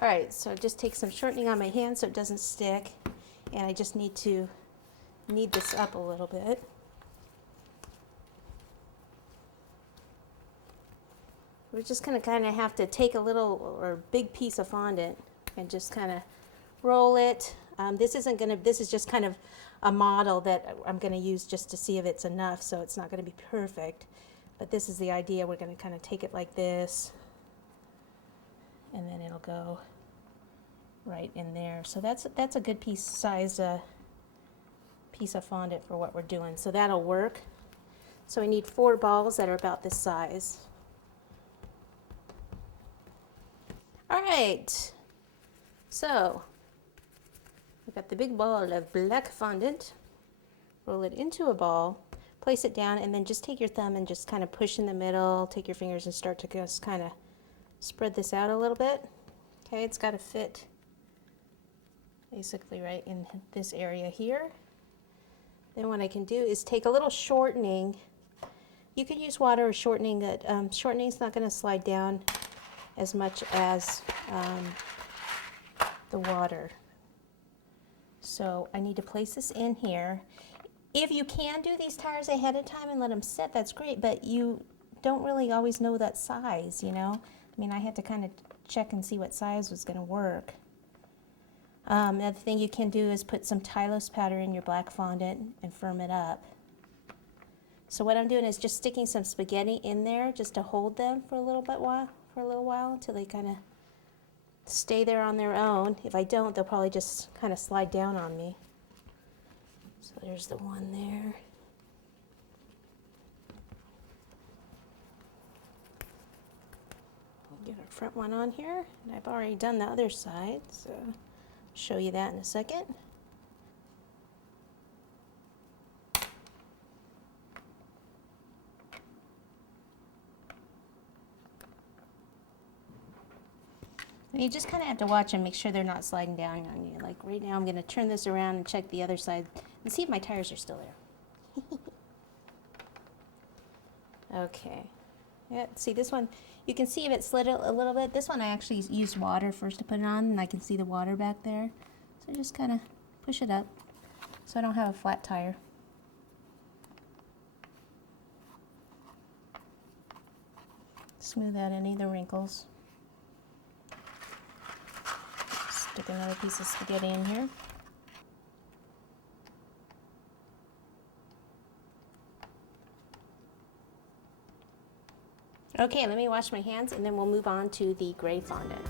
All right, so just take some shortening on my hand so it doesn't stick, and I just need to knead this up a little bit. We're just going to kind of have to take a little or big piece of fondant and just kind of roll it. This is just kind of a model that I'm going to use just to see if it's enough, so it's not going to be perfect. But this is the idea. We're going to kind of take it like this, and then it'll go right in there. So that's a good size piece of fondant for what we're doing. So that'll work. So we need 4 balls that are about this size. All right, so we've got the big ball of black fondant. Roll it into a ball, place it down, and then just take your thumb and just kind of push in the middle. Take your fingers and start to just kind of spread this out a little bit. Okay, it's got to fit basically right in this area here. Then what I can do is take a little shortening. You can use water or shortening. Shortening is not going to slide down as much as the water. So I need to place this in here. If you can do these tires ahead of time and let them sit, that's great, but you don't really always know that size, you know? I mean, I had to kind of check and see what size was going to work. Another thing you can do is put some Tylose powder in your black fondant and firm it up. So what I'm doing is just sticking some spaghetti in there just to hold them for a little while until they kind of stay there on their own. If I don't, they'll probably just kind of slide down on me. So there's the one there. Get our front one on here, and I've already done the other side, so I'll show you that in a second. And you just kind of have to watch and make sure they're not sliding down on you. Like right now I'm going to turn this around and check the other side and see if my tires are still there. Okay. Yeah, see this one, you can see if it slid a little bit. This one I actually used water first to put it on, and I can see the water back there. So just kind of push it up so I don't have a flat tire. Smooth out any of the wrinkles. Stick another piece of spaghetti in here. Okay, let me wash my hands and then we'll move on to the gray fondant.